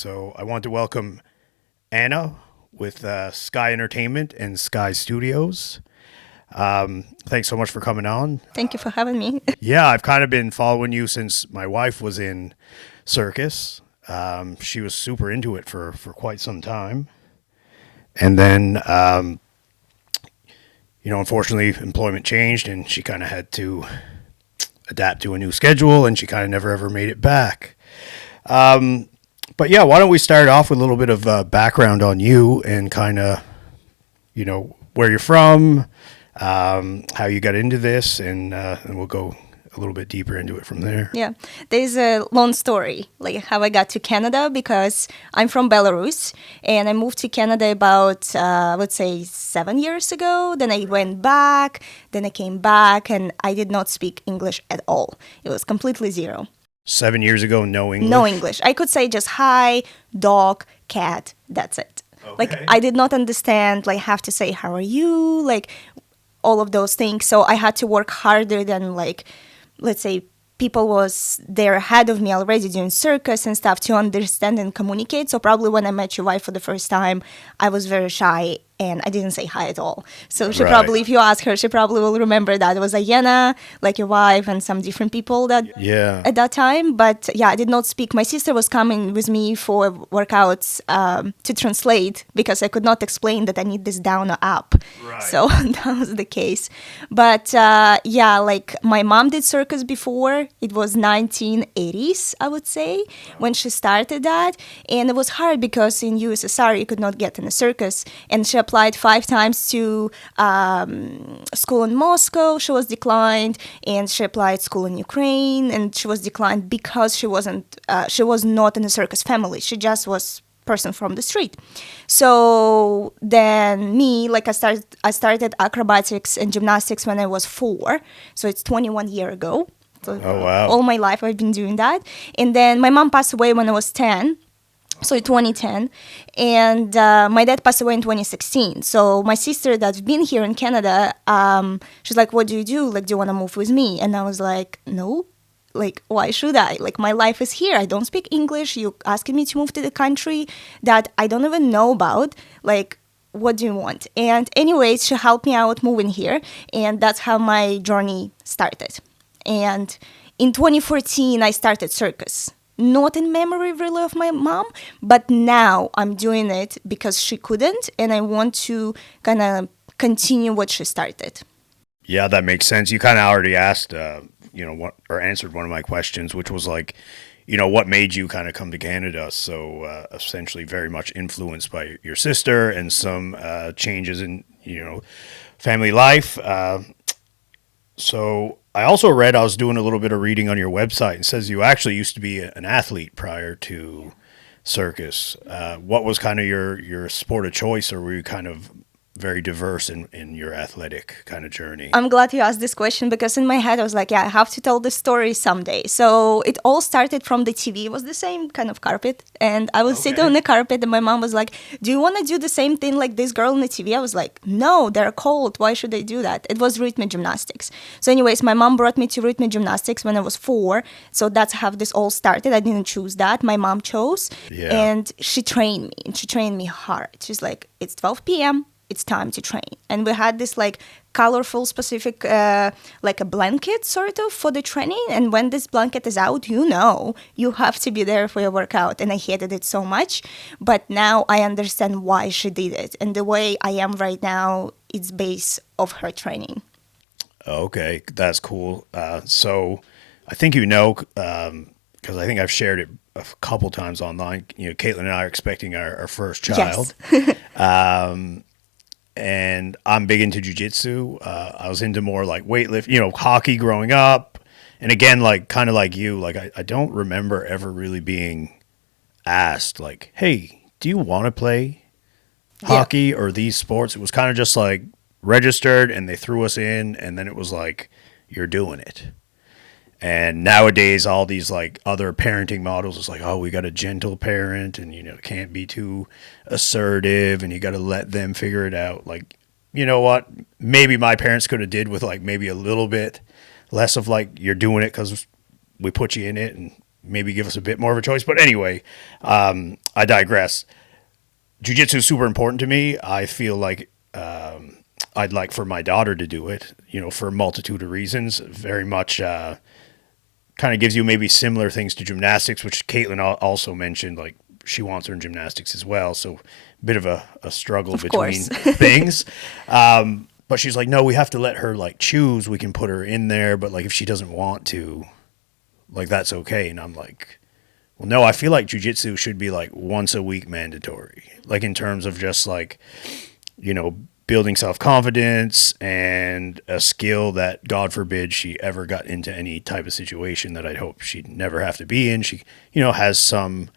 So I want to welcome Ana with Sky Entertainment and Sky Studios. Thanks so much for coming on. Thank you for having me. Yeah, I've kind of been following you since my wife was in Circus. She was super into it for quite some time. And then, unfortunately, employment changed and she kind of had to adapt to a new schedule and she kind of never ever made it back. But yeah, why don't we start off with a little bit of background on you and kind of, where you're from, how you got into this, and we'll go a little bit deeper into it from there. Yeah, there's a long story, like how I got to Canada, because I'm from Belarus and I moved to Canada about, let's say 7 years ago. Then I went back, then I came back, and I did not speak English at all. It was completely zero. 7 years ago, no English? No English. I could say just hi, dog, cat, that's it. Okay. Like, I did not understand, like, have to say, how are you? Like, all of those things. So I had to work harder than, like, let's say people was there ahead of me already doing circus and stuff to understand and communicate. So probably when I met your wife for the first time, I was very shy and I didn't say hi at all. So she probably, if you ask her, she probably will remember that it was Ayana, like your wife, and some different people that at that time. But yeah, I did not speak. My sister was coming with me for workouts to translate because I could not explain that I need this down or up. Right. So that was the case. But yeah, like my mom did circus before. It was 1980s, I would say, when she started that. And it was hard because in USSR you could not get in a circus. And she applied 5 times to school in Moscow. She was declined. And she applied school in Ukraine. And she was declined because she was not in a circus family. She just was person from the street. So then me, like I started acrobatics and gymnastics when I was 4. So it's 21 years ago. So wow. All my life I've been doing that. And then my mom passed away when I was 10. So in 2010. And my dad passed away in 2016. So my sister that's been here in Canada, she's like, what do you do? Like, do you want to move with me? And I was like, no. Like, why should I? Like, my life is here. I don't speak English. You asking me to move to the country that I don't even know about. Like, what do you want? And anyways, she helped me out moving here. And that's how my journey started. And in 2014, I started circus. Not in memory really of my mom, but now I'm doing it because she couldn't. And I want to kind of continue what she started. Yeah, that makes sense. You kind of already asked, answered one of my questions, which was like, what made you kind of come to Canada? So essentially very much influenced by your sister and some changes in, family life. So I also read, I was doing a little bit of reading on your website. It says you actually used to be an athlete prior to circus. What was kind of your sport of choice, or were you kind of very diverse in your athletic kind of journey? I'm glad you asked this question because in my head I was like, yeah, I have to tell this story someday. So it all started from the TV. It was the same kind of carpet. And I was sitting on the carpet and my mom was like, do you want to do the same thing like this girl on the TV? I was like, no, they're cold. Why should I do that? It was rhythmic gymnastics. So anyways, my mom brought me to rhythmic gymnastics when I was 4. So that's how this all started. I didn't choose that. My mom chose. Yeah. And she trained me. And she trained me hard. She's like, it's 12 p.m. It's time to train. And we had this like colorful specific, like a blanket sort of for the training. And when this blanket is out, you have to be there for your workout. And I hated it so much. But now I understand why she did it. And the way I am right now, it's based of her training. Okay, that's cool. So I think because I think I've shared it a couple times online. Caitlin and I are expecting our first child. Yes. And I'm big into jiu-jitsu. I was into more like weightlifting, hockey growing up. And again, like kind of like you, like I don't remember ever really being asked like, hey, do you want to play hockey or these sports? It was kind of just like registered and they threw us in and then it was like, you're doing it. And nowadays, all these like other parenting models is like, oh, we got a gentle parent and, can't be too assertive and you got to let them figure it out. Like, you know what? Maybe my parents could have did with like maybe a little bit less of like, you're doing it because we put you in it and maybe give us a bit more of a choice. But anyway, I digress. Jiu-jitsu is super important to me. I feel like I'd like for my daughter to do it, for a multitude of reasons. Very much kind of gives you maybe similar things to gymnastics, which Caitlin also mentioned, like she wants her in gymnastics as well. So a bit of a struggle Of between course. things. But she's like, no, we have to let her like choose. We can put her in there, but like if she doesn't want to, like that's okay. And I'm like, well, no, I feel like jiu-jitsu should be like once a week mandatory. Like in terms of just like, building self-confidence and a skill that, God forbid, she ever got into any type of situation that I'd hope she'd never have to be in. She, has some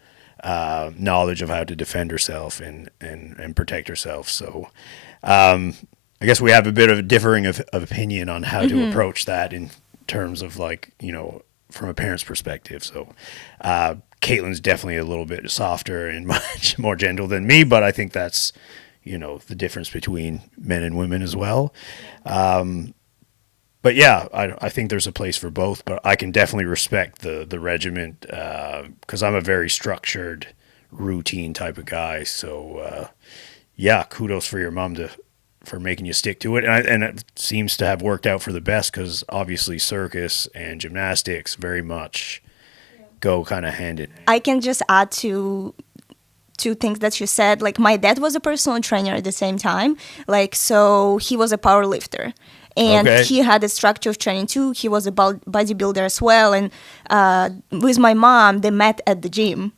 knowledge of how to defend herself and protect herself. So I guess we have a bit of a differing of opinion on how to approach that in terms of like, from a parent's perspective. So Caitlin's definitely a little bit softer and much more gentle than me, but I think that's, the difference between men and women as well. But yeah, I think there's a place for both, but I can definitely respect the regiment because I'm a very structured, routine type of guy. So yeah, kudos for your mom for making you stick to it. And it seems to have worked out for the best because obviously circus and gymnastics very much go kind of hand in hand. I can just add to two things that you said. Like my dad was a personal trainer at the same time. Like, so he was a power lifter. And Okay. he had a structure of training too. He was a bodybuilder as well. And with my mom, they met at the gym.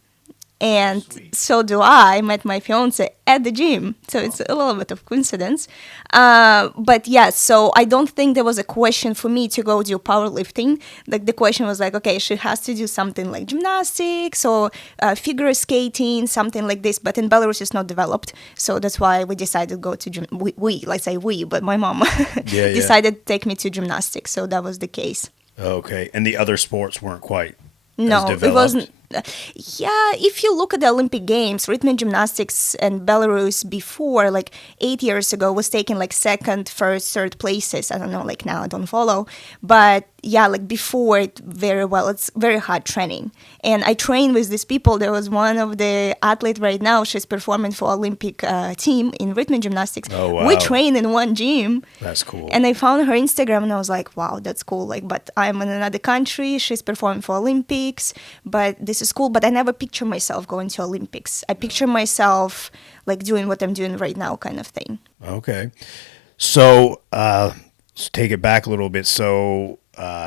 And Sweet. so do I met my fiance at the gym. So it's a little bit of coincidence. But yeah, so I don't think there was a question for me to go do powerlifting. Like the question was like, okay, she has to do something like gymnastics or figure skating, something like this. But in Belarus, it's not developed. So that's why we decided to go to let's say we, but my mom Yeah. decided to take me to gymnastics. So that was the case. Okay. And the other sports weren't quite No, as it developed? wasn't. Yeah, if you look at the Olympic Games, rhythm and gymnastics and Belarus before, like 8 years ago, was taking like second, first, third places. I don't know, like now I don't follow. But yeah, like before it very well, it's very hard training. And I train with these people. There was one of the athlete right now, she's performing for Olympic team in rhythm and gymnastics. Oh, wow. We train in one gym. That's cool. And I found her Instagram and I was like, wow, that's cool. Like, but I'm in another country. She's performing for Olympics, but this is cool. But I never picture myself going to Olympics. I picture myself like doing what I'm doing right now kind of thing. Okay. So let's take it back a little bit. So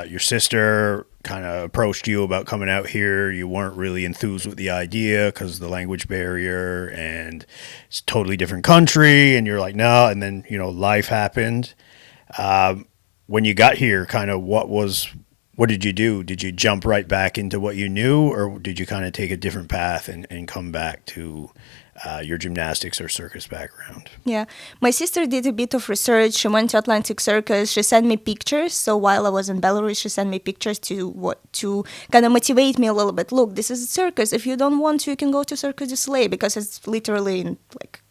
your sister kind of approached you about coming out here. You weren't really enthused with the idea because of the language barrier and it's a totally different country. And you're like, no. And then, life happened. When you got here, kind of what did you do? Did you jump right back into what you knew or did you kind of take a different path and come back to your gymnastics or circus background? Yeah. My sister did a bit of research. She went to Atlantic Circus. She sent me pictures. So while I was in Belarus, she sent me pictures to kind of motivate me a little bit. Look, this is a circus. If you don't want to, you can go to Circus du Soleil because it's literally in like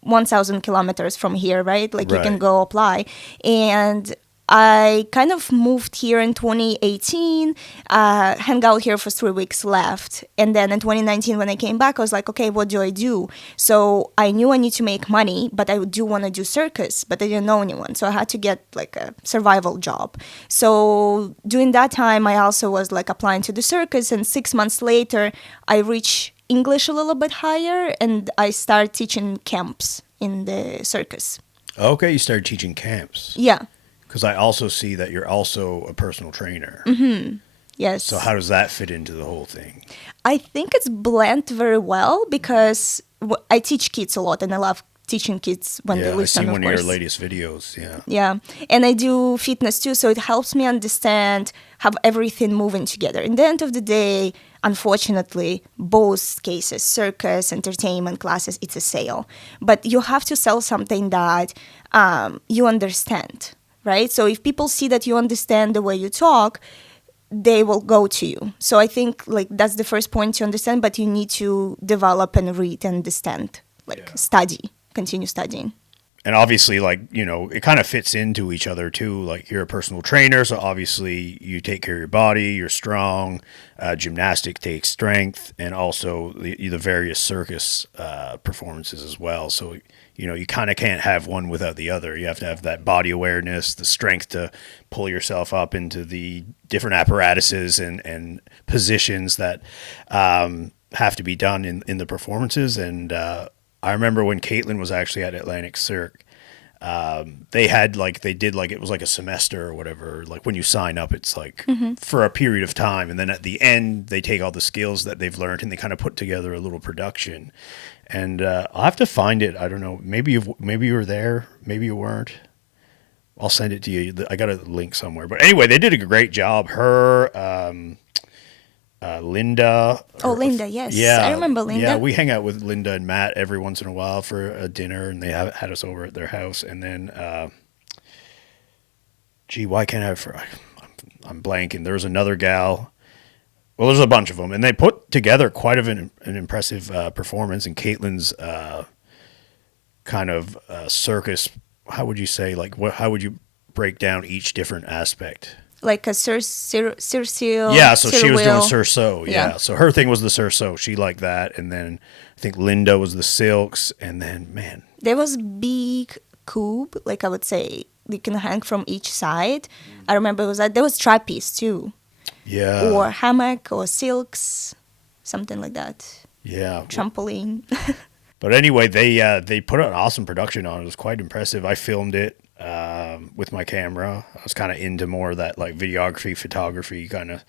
1,000 kilometers from here, right? Like you can Right. go apply. And I kind of moved here in 2018, hang out here for 3 weeks, left. And then in 2019, when I came back, I was like, okay, what do I do? So I knew I need to make money, but I do want to do circus, but I didn't know anyone. So I had to get like a survival job. So during that time, I also was like applying to the circus. And 6 months later, I reached English a little bit higher and I started teaching camps in the circus. Okay, you started teaching camps. Yeah. Because I also see that you're also a personal trainer. Yes. So how does that fit into the whole thing? I think it's blend very well because I teach kids a lot and I love teaching kids when they Yeah, I listen, see of one of course. your latest videos. Yeah. Yeah, and I do fitness too, so it helps me understand how everything moving together. In the end of the day, unfortunately, both cases, circus, entertainment classes, it's a sale. But you have to sell something that you understand, right? So if people see that you understand the way you talk, they will go to you. So I think like that's the first point to understand, but you need to develop and read and understand, like Yeah. study, continue studying. and obviously, like, you know, it kind of fits into each other too. Like, you're a personal trainer, so obviously you take care of your body, you're strong. Gymnastic takes strength, and also the various circus performances as well. So, you know, you kind of can't have one without the other. You have to have that body awareness, the strength to pull yourself up into the different apparatuses and positions that have to be done in the performances. And I remember when Caitlin was actually at Atlantic Cirque, they did like, it was like a semester or whatever. Like, when you sign up, it's like for a period of time. And then at the end, they take all the skills that they've learned and they kind of put together a little production. And I'll have to find it. I don't know. Maybe you were there. Maybe you weren't. I'll send it to you. I got a link somewhere. But anyway, they did a great job. Her, Linda. Linda, yes. Yeah. I remember Linda. Yeah, we hang out with Linda and Matt every once in a while for a dinner, and they had us over at their house. And then, why can't I'm blanking. There was another gal. Well, there's a bunch of them, and they put together quite an impressive performance. And Caitlin's kind of circus, how would you say, like, how would you break down each different aspect? Like a Circe. Yeah, so she was doing Cerceau. Yeah. Yeah, so her thing was the Cerceau. She liked that, and then I think Linda was the silks, and then, man, There was big cube, like I would say, you can hang from each side. I remember there was trapeze too. yeah, Or hammock or silks, something like that. yeah. Trampoline. But anyway, they put an awesome production on it. It was quite impressive. I filmed it with my camera. I was kind of into more of that, like, videography, photography, kind of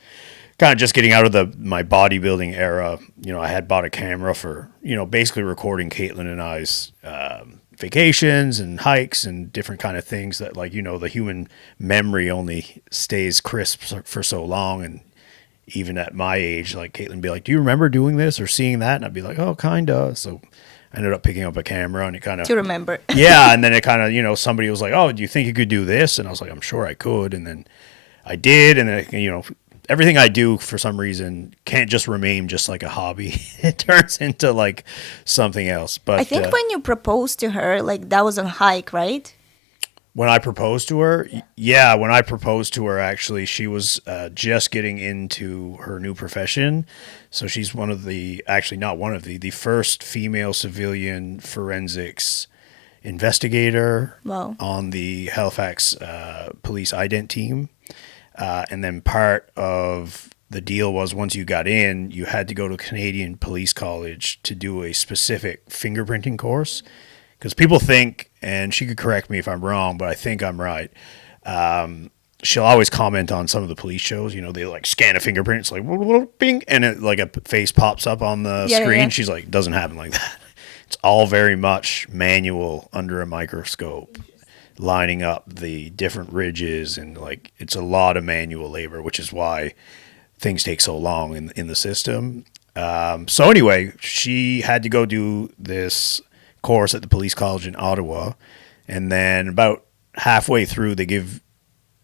just getting out of my bodybuilding era. You know, I had bought a camera for, you know, basically recording Caitlin and I's vacations and hikes and different kind of things that, like, you know, the human memory only stays crisp for so long. And even at my age, like, Caitlin would be like, do you remember doing this or seeing that? And I'd be like, oh, kind of. So I ended up picking up a camera, and it kind of... To remember. Yeah, and then it kind of, you know, somebody was like, oh, do you think you could do this? And I was like, I'm sure I could. And then I did, and then, you know, everything I do for some reason can't just remain just like a hobby. It turns into like something else. But I think when you proposed to her, like, that was on hike, right? when I proposed to her, yeah, when I proposed to her, actually, she was just getting into her new profession. So she's one of the, actually not one of the first female civilian forensics investigator Wow. on the Halifax police ident team. And then part of the deal was once you got in, you had to go to Canadian Police College to do a specific fingerprinting course. Because people think, and she could correct me if I'm wrong, but I think I'm right. She'll always comment on some of the police shows. You know, they like scan a fingerprint, it's like bing, and it, like a face pops up on the screen. Yeah. She's like, doesn't happen like that. It's all very much manual under a microscope, lining up the different ridges, and like it's a lot of manual labor, which is why things take so long in the system. So anyway, she had to go do this course at the police college in Ottawa, and then about halfway through, they give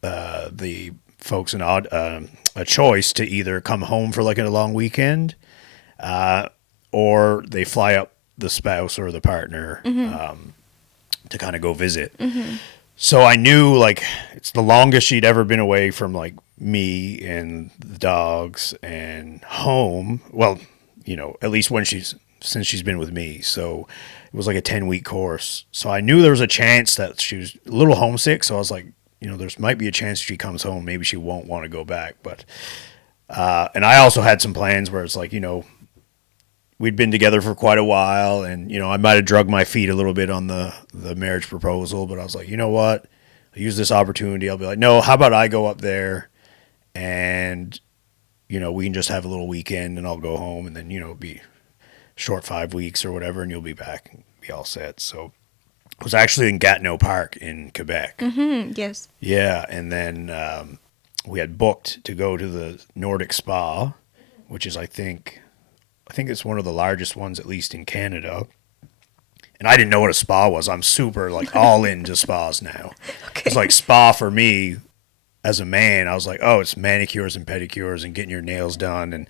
the folks a choice to either come home for like a long weekend, or they fly up the spouse or the partner to kind of go visit. Mm-hmm. So I knew like it's the longest she'd ever been away from like me and the dogs and home. Well, you know, at least since she's been with me. So it was like a 10-week course. So I knew there was a chance that she was a little homesick. So I was like, you know, there might be a chance she comes home. Maybe she won't want to go back. But, and I also had some plans where it's like, you know, we'd been together for quite a while, and, you know, I might have drugged my feet a little bit on the marriage proposal, but I was like, you know what? I'll use this opportunity. I'll be like, no, how about I go up there and, you know, we can just have a little weekend and I'll go home, and then, you know, be short 5 weeks or whatever, and you'll be back and be all set. So it was actually in Gatineau Park in Quebec. Mm-hmm, yes. Yeah, and then we had booked to go to the Nordic Spa, which is, I think it's one of the largest ones, at least in Canada. And I didn't know what a spa was. I'm super, like, all into spas now. Okay. It's like spa for me as a man. I was like, oh, it's manicures and pedicures and getting your nails done. And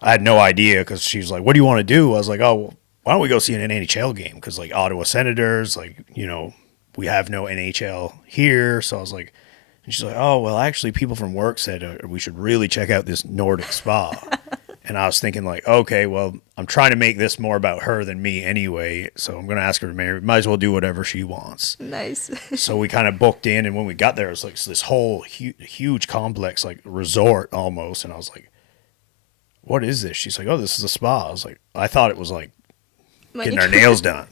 I had no idea, because she was like, what do you want to do? I was like, oh, well, why don't we go see an NHL game? Because, like, Ottawa Senators, like, you know, we have no NHL here. So I was like, and she's like, oh, well, actually, people from work said we should really check out this Nordic spa. And I was thinking like, okay, well, I'm trying to make this more about her than me anyway. So I'm going to ask her to marry. Might as well do whatever she wants. Nice. So we kind of booked in. And when we got there, it was like this whole huge complex, like resort almost. And I was like, what is this? She's like, oh, this is a spa. I was like, I thought it was like getting our nails done,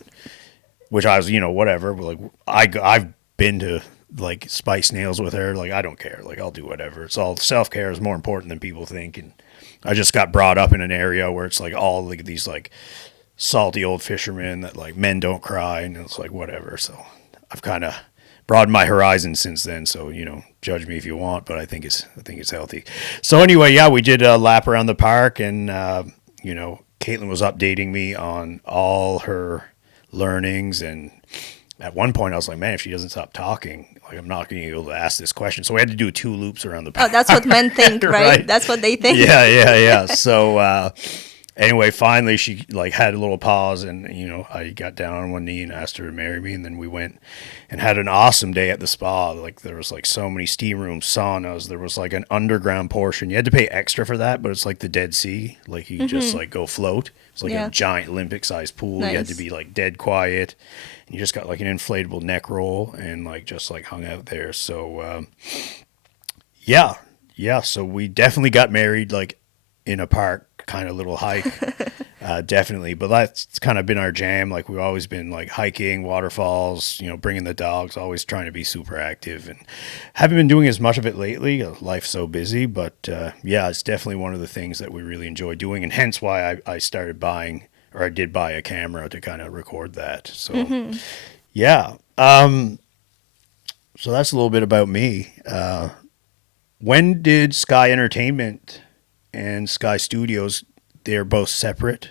which I was, whatever. But like I've been to like spice nails with her. Like, I don't care. Like, I'll do whatever. It's all self-care is more important than people think. And I just got brought up in an area where it's like all like these like salty old fishermen that like men don't cry, and it's like whatever. So I've kind of broadened my horizon since then. So judge me if you want, but I think it's healthy. So anyway, yeah, we did a lap around the park, and Caitlin was updating me on all her learnings, and at one point I was like, man, if she doesn't stop talking, like I'm not going to be able to ask this question. So we had to do 2 loops around the park. Oh, that's what men think, right? Right? That's what they think. Yeah. So anyway, finally she like had a little pause, and I got down on one knee and asked her to marry me, and then we went and had an awesome day at the spa. Like there was like so many steam rooms, saunas. There was like an underground portion. You had to pay extra for that, but it's like the Dead Sea. Like you just like go float. It's like a giant Olympic-sized pool. Nice. You had to be like dead quiet. And you just got like an inflatable neck roll and like just like hung out there. So yeah. So we definitely got married like in a park, kind of little hike. Definitely. But that's kind of been our jam. Like we've always been like hiking, waterfalls, bringing the dogs, always trying to be super active, and haven't been doing as much of it lately. Life's so busy, but yeah, it's definitely one of the things that we really enjoy doing, and hence why I started buying, or I did buy a camera to kind of record that. So yeah. So that's a little bit about me. When did Sky Entertainment and Sky Studios, they're both separate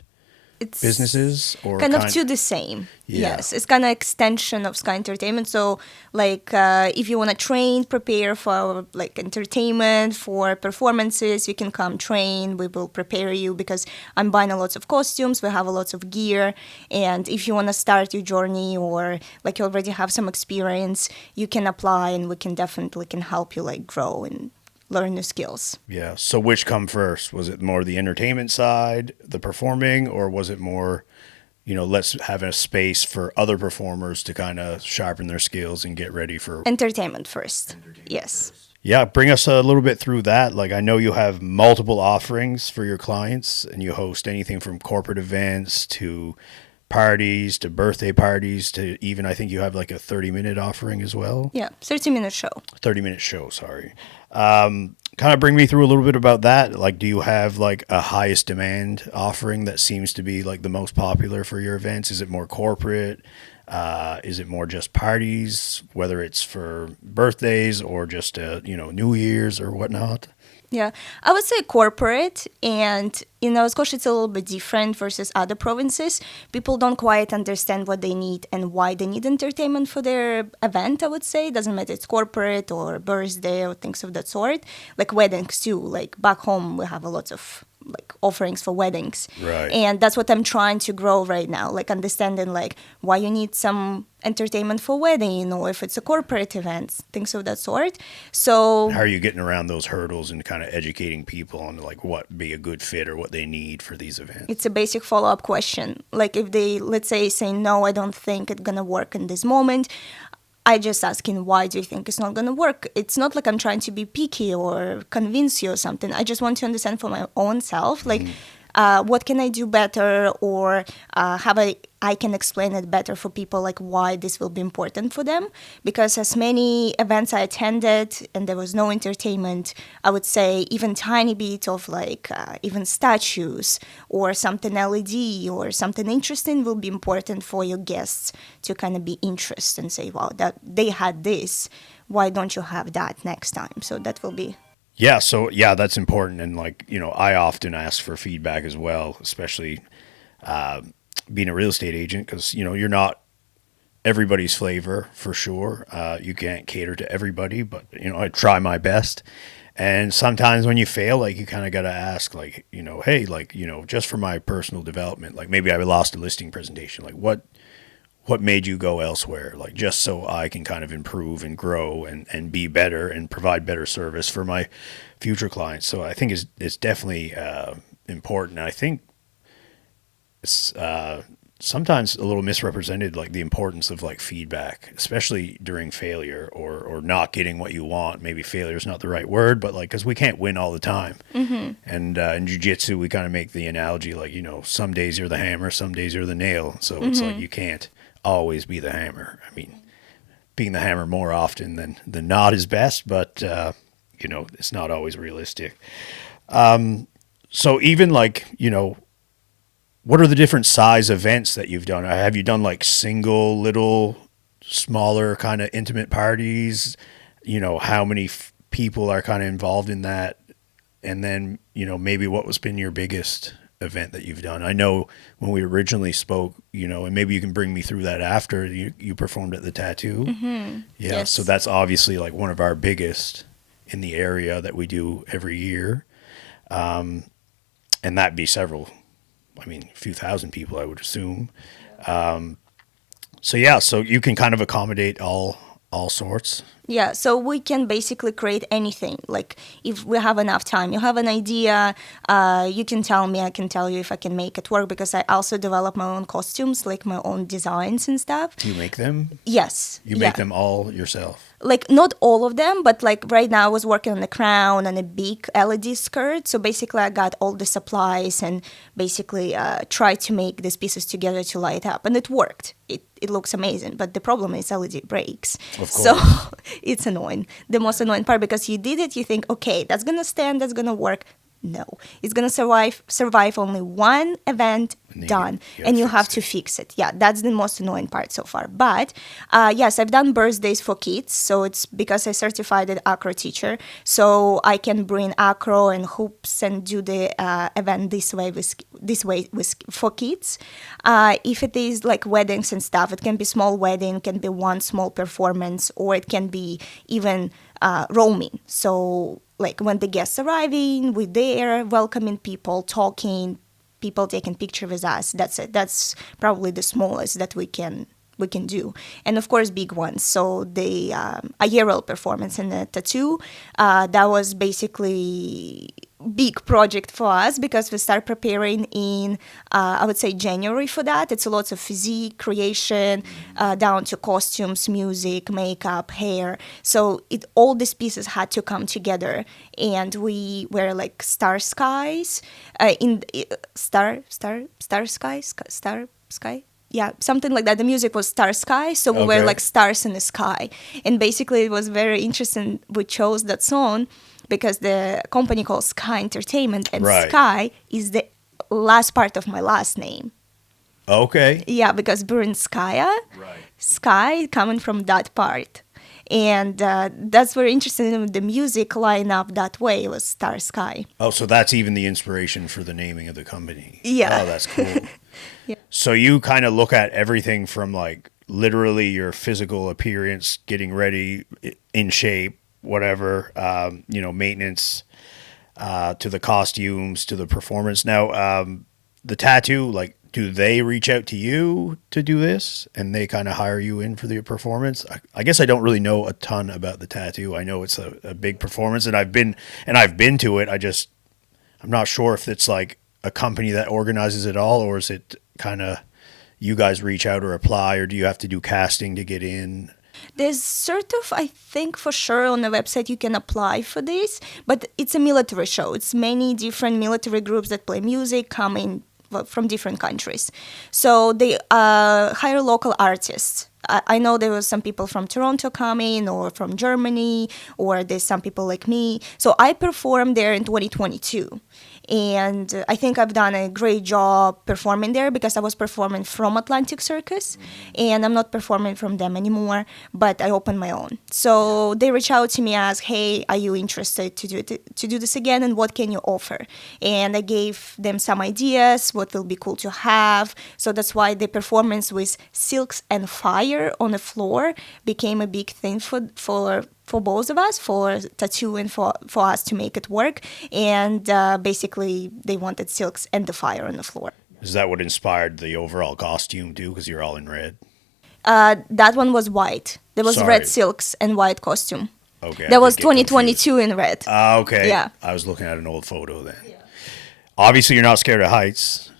businesses, or kind of two the same? Yeah. Yes, it's kind of extension of Sky Entertainment. So like if you want to train, prepare for like entertainment, for performances, you can come train. We will prepare you, because I'm buying a lot of costumes, we have a lot of gear, and if you want to start your journey, or like you already have some experience, you can apply, and we can definitely help you like grow and learn new skills. Yeah. So which come first? Was it more the entertainment side, the performing, or was it more, let's have a space for other performers to kind of sharpen their skills and get ready for entertainment first? Yes. Yeah. Bring us a little bit through that. Like, I know you have multiple offerings for your clients, and you host anything from corporate events to parties to birthday parties to even, I think you have like a 30-minute offering as well. Yeah. 30-minute show. 30-minute show. Sorry. Kind of bring me through a little bit about that. Like, do you have like a highest demand offering that seems to be like the most popular for your events? Is it more corporate? Is it more just parties, whether it's for birthdays or just, New Year's or whatnot? Yeah, I would say corporate, and Scotia it's a little bit different versus other provinces. People don't quite understand what they need and why they need entertainment for their event, I would say. It doesn't matter it's corporate or birthday or things of that sort. Like weddings too. Like back home we have a lot of like offerings for weddings. Right. And that's what I'm trying to grow right now, like understanding like why you need some entertainment for wedding, or if it's a corporate event, things of that sort. So how are you getting around those hurdles and kind of educating people on like what be a good fit or what they need for these events? It's a basic follow-up question. Like if they, let's say no, I don't think it's gonna work in this moment, I just asking, why do you think it's not going to work? It's not like I'm trying to be picky or convince you or something. I just want to understand for my own self, like, what can I do better, or how I can explain it better for people, like why this will be important for them. Because as many events I attended and there was no entertainment, I would say even tiny bit of like even statues or something LED or something interesting will be important for your guests to kind of be interested and say, wow, that they had this, why don't you have that next time? So that will be... Yeah, so yeah, that's important. And like, I often ask for feedback as well, especially being a real estate agent, because, you're not everybody's flavor for sure. You can't cater to everybody, but, I try my best. And sometimes when you fail, like you kind of got to ask like, hey, like, just for my personal development, like maybe I lost a listing presentation, like what what made you go elsewhere? Like, just so I can kind of improve and grow and be better and provide better service for my future clients. So I think it's definitely important. And I think it's sometimes a little misrepresented, like the importance of like feedback, especially during failure or not getting what you want. Maybe failure is not the right word, but like, because we can't win all the time. And in jiu-jitsu, we kind of make the analogy like, you know, some days you're the hammer, some days you're the nail. So it's like you can't always be the hammer. I mean, being the hammer more often than not is best, but you know, it's not always realistic. So even like, you know, what are the different size events that you've done? Have you done like single, little, smaller kind of intimate parties? You know, how many people are kind of involved in that? And then, you know, maybe what was been your biggest event that you've done? I know when we originally spoke, you know, and maybe you can bring me through that after you performed at the Tattoo. Yeah. Yes. So that's obviously like one of our biggest in the area that we do every year. And that'd be several, I mean, a few thousand people, I would assume. So yeah, so you can kind of accommodate all sorts. Yeah, so we can basically create anything. Like if we have enough time, you have an idea, you can tell me, I can tell you if I can make it work, because I also develop my own costumes, like my own designs and stuff. Do you make them? Yes. You make them all yourself? Like not all of them, but like right now I was working on a crown and a big LED skirt. So basically I got all the supplies and basically tried to make these pieces together to light up. And it worked. It looks amazing. But the problem is LED breaks. Of course. So it's annoying. The most annoying part, because you did it, you think, okay, that's going to stand, that's going to work. No, it's going to survive only one event, done, and you have to fix it. Yeah, that's the most annoying part so far. But yes, I've done birthdays for kids, so it's because I certified an acro teacher, so I can bring acro and hoops and do the event this way for kids. If it is like weddings and stuff, it can be small wedding, can be one small performance, or it can be even roaming. So like when the guests arriving, we're there, welcoming people, talking, people taking picture with us. That's it. That's probably the smallest that we can do. And of course, big ones. So the IRL performance in the Tattoo, that was basically big project for us, because we start preparing in, I would say, January for that. It's a lot of physique creation, down to costumes, music, makeup, hair. So all these pieces had to come together, and we were like star skies, star sky. Yeah, something like that. The music was Star Sky, so we were like stars in the sky. And basically it was very interesting. We chose that song because the company called Sky Entertainment, and Sky is the last part of my last name. Okay. Yeah, because Burinskaya, Sky coming from that part. And that's very interesting. The music line up that way. It was Star Sky. Oh, so that's even the inspiration for the naming of the company. Yeah. Oh, that's cool. Yeah. So you kind of look at everything from like literally your physical appearance, getting ready, in shape, whatever, you know, maintenance, to the costumes, to the performance. Now, the Tattoo, like, do they reach out to you to do this and they kind of hire you in for the performance? I guess I don't really know a ton about the Tattoo. I know it's a big performance, and I've been to it. I'm not sure if it's like a company that organizes it all, or is it kind of you guys reach out or apply, or do you have to do casting to get in? There's sort of, I think for sure on the website you can apply for this, but it's a military show. It's many different military groups that play music, come in from different countries. So they hire local artists. I know there was some people from Toronto coming, or from Germany, or there's some people like me. So I performed there in 2022. And I think I've done a great job performing there, because I was performing from Atlantic Circus, and I'm not performing from them anymore, but I opened my own. So they reach out to me, ask, hey, are you interested to do this again, and what can you offer? And I gave them some ideas, what will be cool to have. So that's why the performance with silks and fire on the floor became a big thing for both of us, for Tattoo and for us to make it work. And basically they wanted silks and the fire on the floor. Is that what inspired the overall costume too? Because you're all in red. That one was white. There was Sorry. red silks and white costume. Okay. That I was did get confused. 2022 in red. Okay. Yeah. I was looking at an old photo then. Yeah. Obviously, you're not scared of heights.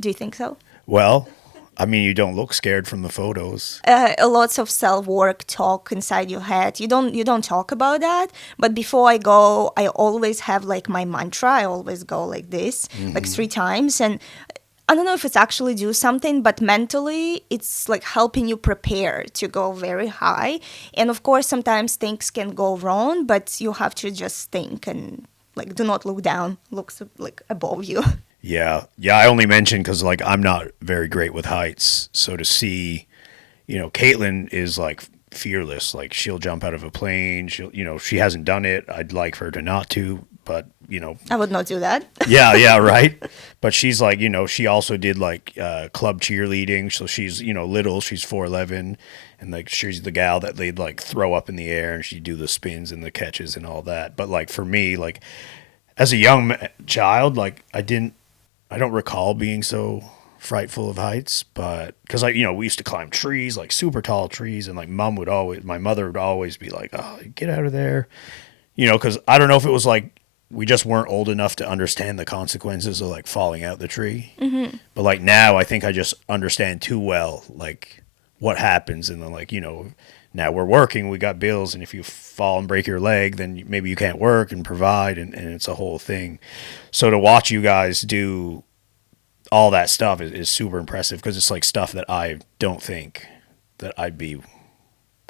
Do you think so? Well, I mean, you don't look scared from the photos. A lots of self-work talk inside your head. You don't talk about that. But before I go, I always have like my mantra. I always go like this, like 3 times. And I don't know if it's actually do something, but mentally it's like helping you prepare to go very high. And of course, sometimes things can go wrong, but you have to just think and like do not look down, look like above you. Yeah. I only mentioned because like I'm not very great with heights, so to see, Caitlin is like fearless. Like she'll jump out of a plane. She hasn't done it. I'd like for her to not to, but I would not do that. yeah, right. But she's like, she also did like club cheerleading. So she's, little. She's 4'11", and like she's the gal that they'd like throw up in the air, and she'd do the spins and the catches and all that. But like for me, like as a young child, like I don't recall being so frightful of heights, but because we used to climb trees, like super tall trees, and like my mother would always be like, "Oh, get out of there," because I don't know if it was like we just weren't old enough to understand the consequences of like falling out the tree. Mm-hmm. But like now, I think I just understand too well like what happens, and then like now we're working, we got bills, and if you fall and break your leg, then maybe you can't work and provide, and it's a whole thing. So to watch you guys do all that stuff is super impressive, because it's like stuff that I don't think that I'd be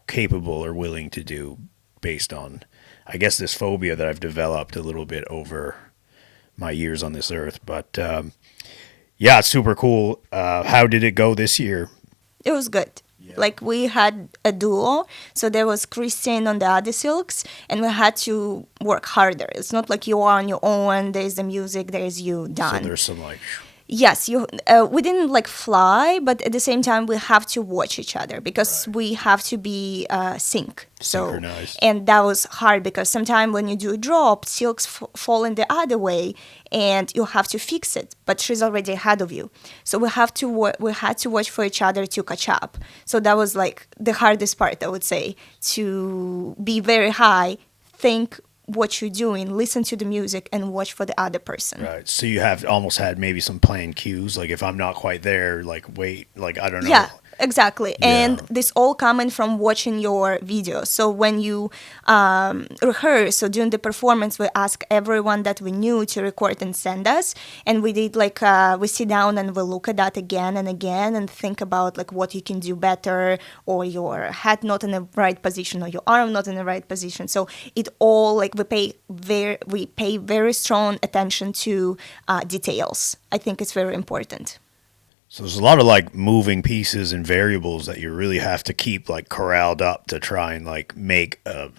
capable or willing to do based on, I guess, this phobia that I've developed a little bit over my years on this earth. But yeah, it's super cool. How did it go this year? It was good. Yeah. Like we had a duo, so there was Christine on the other silks, and we had to work harder. It's not like you are on your own. There's the music, there's you done. So there's some like... Yes, we didn't like fly, but at the same time we have to watch each other, because we have to be synchronized. And that was hard, because sometimes when you do a drop, silks fall in the other way, and you have to fix it. But she's already ahead of you, so we had to watch for each other to catch up. So that was like the hardest part, I would say, to be very high, think what you're doing, listen to the music, and watch for the other person. Right. So you have almost had maybe some planned cues, like if I'm not quite there, like wait, like I don't know. Yeah, exactly. Yeah. And this all coming from watching your video. So when you rehearse, so during the performance, we ask everyone that we knew to record and send us. And we did like, we sit down and we look at that again and again and think about like what you can do better, or your head not in the right position, or your arm not in the right position. So it all like we pay very strong attention to details. I think it's very important. So there's a lot of like moving pieces and variables that you really have to keep like corralled up to try and like make a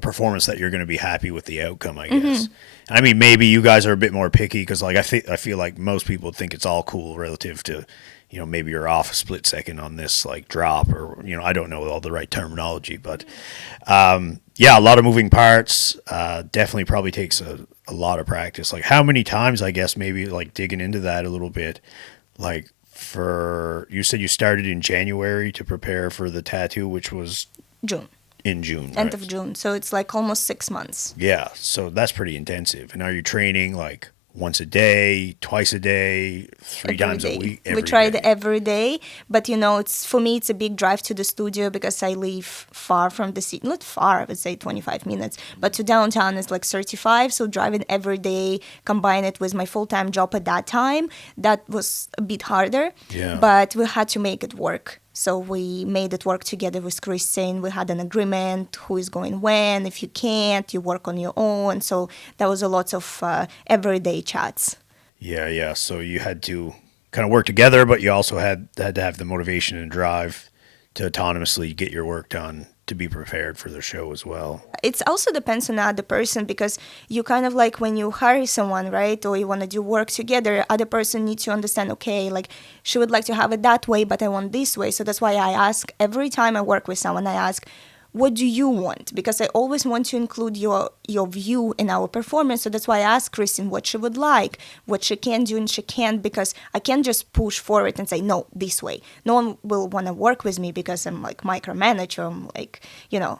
performance that you're going to be happy with the outcome, I guess. Mm-hmm. I mean, maybe you guys are a bit more picky, because like I feel like most people think it's all cool relative to, maybe you're off a split second on this like drop, or I don't know all the right terminology, but yeah, a lot of moving parts. Definitely probably takes a lot of practice. Like how many times, I guess, maybe like digging into that a little bit. Like you said you started in January to prepare for the tattoo, which was June. In June, End of June. So it's like almost 6 months. Yeah. So that's pretty intensive. And are you training like once a day, twice a day, three times a week? We tried every day, but it's for me it's a big drive to the studio, because I live far from the city. Not far, I would say 25 minutes, but to downtown is like 35. So driving every day, combine it with my full-time job at that time, that was a bit harder. Yeah. But we had to make it work. So we made it work together with Christine. We had an agreement, who is going when. If you can't, you work on your own. So that was a lot of everyday chats. Yeah. So you had to kind of work together, but you also had to have the motivation and drive to autonomously get your work done, to be prepared for the show as well. It also depends on the other person, because you kind of like when you hire someone, right, or you want to do work together, other person needs to understand, okay, like she would like to have it that way, but I want this way. So that's why I ask every time I work with someone, I ask, what do you want? Because I always want to include your your view in our performance. So that's why I asked Kristen what she would like, what she can do and she can't, because I can't just push forward and say, no, this way. No one will want to work with me because I'm like micromanager. I'm like,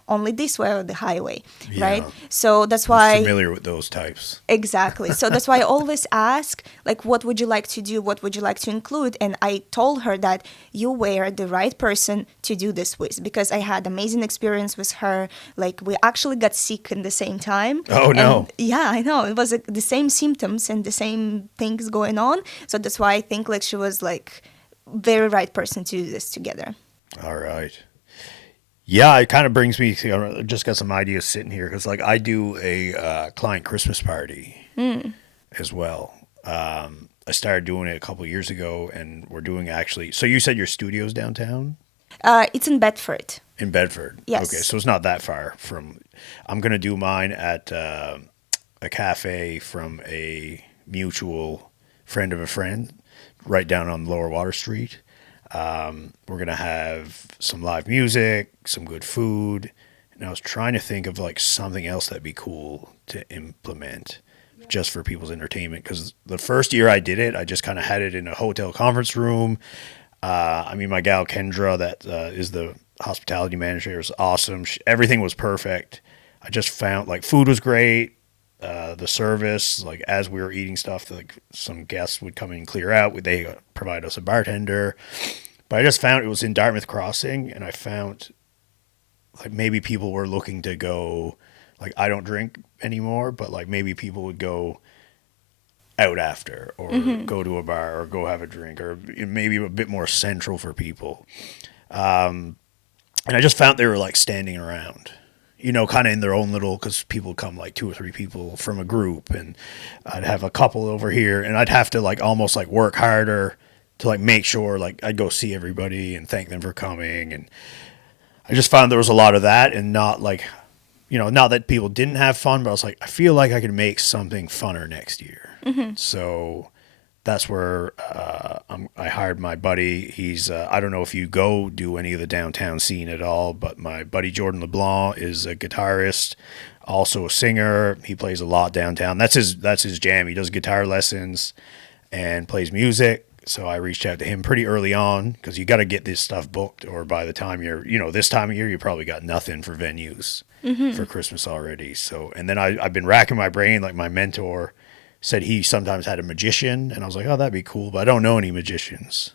only this way or the highway, right? So that's why... I'm familiar with those types. Exactly. So that's why I always ask, like, what would you like to do? What would you like to include? And I told her that you were the right person to do this with, because I had amazing experience with her. Like, we actually got sick in the same time. Oh, no. And, yeah, I know. It was the same symptoms and the same things going on. So that's why I think, like, she was, like, very right person to do this together. All right. Yeah, it kind of brings me to, I just got some ideas sitting here, because, like, I do a client Christmas party as well. I started doing it a couple of years ago, and we're doing actually... So you said your studio's downtown? It's in Bedford. In Bedford? Yes. Okay, so it's not that far from... I'm going to do mine at a cafe from a mutual friend of a friend right down on Lower Water Street. We're going to have some live music, some good food, and I was trying to think of like something else that'd be cool to implement just for people's entertainment, because the first year I did it, I just kind of had it in a hotel conference room. My gal Kendra, that is the hospitality manager, is awesome. Everything was perfect. I just found like food was great. The service, like as we were eating stuff, like some guests would come in and clear out. They provide us a bartender. But I just found it was in Dartmouth Crossing, and I found like maybe people were looking to go, like I don't drink anymore, but like maybe people would go out after or go to a bar or go have a drink, or maybe a bit more central for people. And I just found they were like standing around, kind of in their own little, because people come like 2 or 3 people from a group, and I'd have a couple over here, and I'd have to like almost like work harder to like make sure like I'd go see everybody and thank them for coming. And I just found there was a lot of that, and not like, not that people didn't have fun, but I was like, I feel like I could make something funner next year. So that's where I hired my buddy. He's I don't know if you go do any of the downtown scene at all, but my buddy Jordan LeBlanc is a guitarist, also a singer. He plays a lot downtown. That's his jam. He does guitar lessons and plays music. So I reached out to him pretty early on, because you got to get this stuff booked, or by the time you're, this time of year, you probably got nothing for venues for Christmas already. So, and then I've been racking my brain. Like my mentor said he sometimes had a magician, and I was like, oh, that'd be cool, but I don't know any magicians.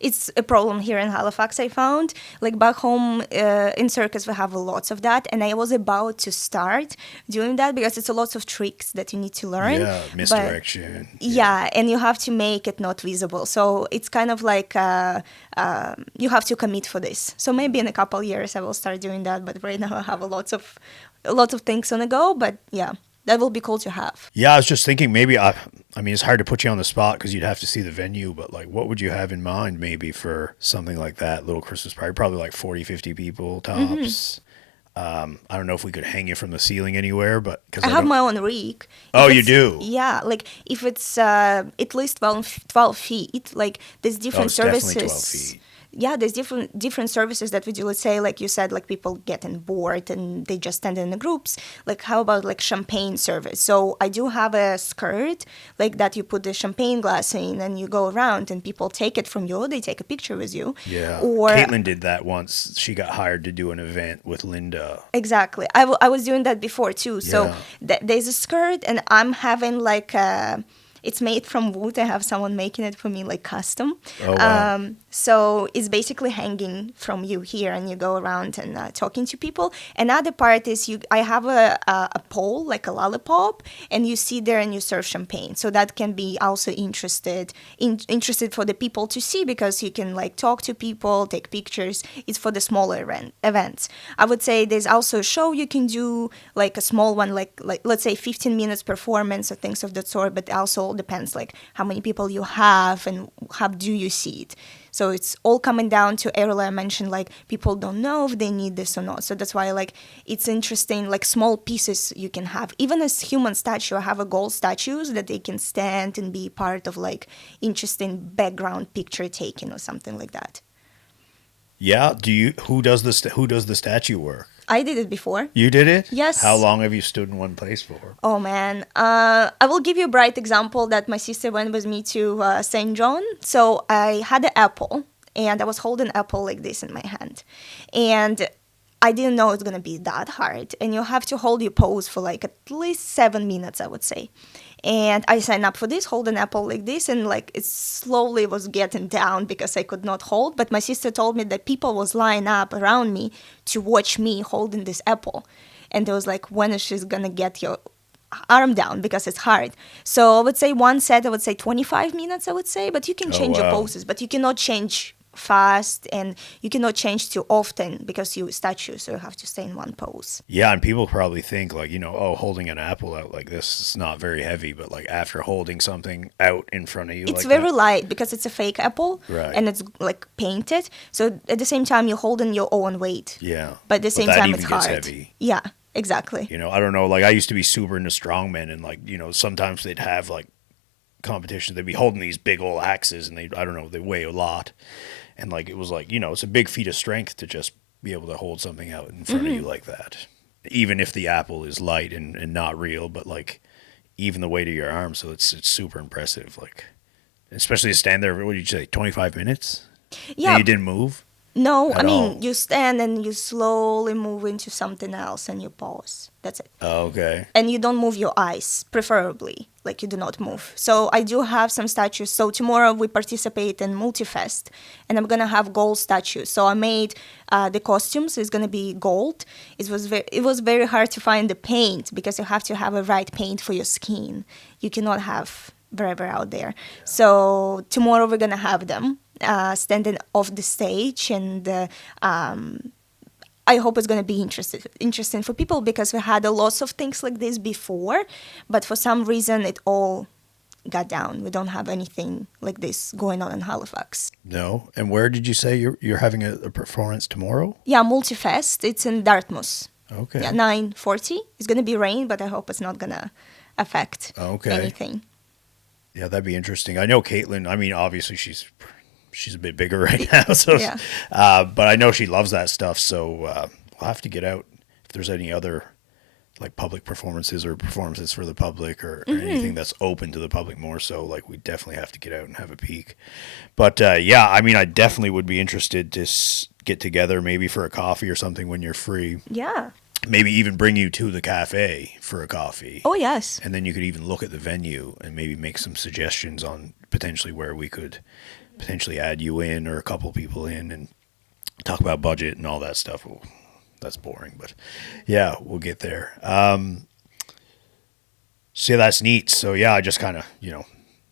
It's a problem here in Halifax, I found. Like back home in Circus, we have lots of that, and I was about to start doing that because it's a lot of tricks that you need to learn. Yeah, misdirection. Yeah, and you have to make it not visible. So it's kind of like you have to commit for this. So maybe in a couple years I will start doing that, but right now I have a lot of things on the go. But yeah, that will be cool to have. Yeah, I was just thinking maybe I mean, it's hard to put you on the spot because you'd have to see the venue, but like, what would you have in mind maybe for something like that, little Christmas party? Probably like 40, 50 people tops. I don't know if we could hang you from the ceiling anywhere, but because I have my own rig. Oh, you do? Yeah, like if it's at least 12 feet, like there's different services. Definitely 12 feet. Yeah, there's different services that we do. Let's say, like you said, like people getting bored and they just stand in the groups. Like how about like champagne service? So I do have a skirt like that. You put the champagne glass in and you go around and people take it from you. They take a picture with you. Yeah. Or Caitlin did that once. She got hired to do an event with Linda. Exactly. I was doing that before too. So there's a skirt and I'm having like it's made from wood. I have someone making it for me, like custom. Oh, wow. So it's basically hanging from you here, and you go around and talking to people. Another part is I have a pole, like a lollipop, and you sit there and you serve champagne. So that can be also interested for the people to see, because you can like talk to people, take pictures. It's for the smaller events. I would say there's also a show you can do, like a small one, like let's say 15 minutes performance or things of that sort, but also depends like how many people you have and how do you see it. So it's all coming down to earlier I mentioned, like people don't know if they need this or not. So that's why like it's interesting, like small pieces you can have. Even as human statue, I have a gold statues that they can stand and be part of like interesting background picture taking or something like that. Yeah. Who does the statue work? I did it before. You did it? Yes. How long have you stood in one place for? Oh man, I will give you a bright example that my sister went with me to St. John. So I had an apple, and I was holding an apple like this in my hand, and I didn't know it's gonna be that hard. And you have to hold your pose for like at least 7 minutes, I would say. And I signed up for this, hold an apple like this, and like it slowly was getting down because I could not hold. But my sister told me that people was lining up around me to watch me holding this apple. And they was like, when is she gonna get your arm down because it's hard. So I would say one set, I would say 25 minutes, I would say. But you can change your poses, but you cannot change fast, and you cannot change too often because you're a statue, so you have to stay in one pose. Yeah, and people probably think like, holding an apple out like this is not very heavy, but like after holding something out in front of you, it's like very that, light because it's a fake apple, right? And it's like painted, so at the same time you're holding your own weight. Yeah, but at the same time it's hard. Heavy. Yeah, exactly. I don't know. Like I used to be super into strongmen, and like sometimes they'd have like competitions. They'd be holding these big old axes, and they weigh a lot. And like it was like, it's a big feat of strength to just be able to hold something out in front of you like that. Even if the apple is light and not real, but like even the weight of your arm, so it's super impressive. Like especially to stand there, what did you say, 25 minutes? Yeah. And you didn't move? No, I mean, you stand and you slowly move into something else and you pause. That's it. Oh, okay. And you don't move your eyes, preferably. Like, you do not move. So I do have some statues. So tomorrow we participate in Multifest, and I'm going to have gold statues. So I made the costumes. It's going to be gold. It was very hard to find the paint because you have to have a right paint for your skin. You cannot have wherever out there. So tomorrow we're going to have them standing off the stage, and I hope it's going to be interesting for people because we had a lot of things like this before, but for some reason it all got down. We don't have anything like this going on in Halifax. No? And where did you say you're having a performance tomorrow? Yeah, Multifest. It's in Dartmouth. Okay. Yeah, 9:40. It's going to be rain, but I hope it's not going to affect anything. Yeah, that'd be interesting. I know Caitlin, I mean, obviously she's a bit bigger right now, so yeah. But I know she loves that stuff, so we'll have to get out if there's any other like public performances or performances for the public or anything that's open to the public more so. Like we definitely have to get out and have a peek. But yeah, I mean, I definitely would be interested to get together maybe for a coffee or something when you're free. Yeah. Maybe even bring you to the cafe for a coffee. Oh, yes. And then you could even look at the venue and maybe make some suggestions on potentially where we could potentially add you in or a couple people in and talk about budget and all that stuff. Well, that's boring, but yeah, we'll get there. So yeah, that's neat. So yeah, I just kind of,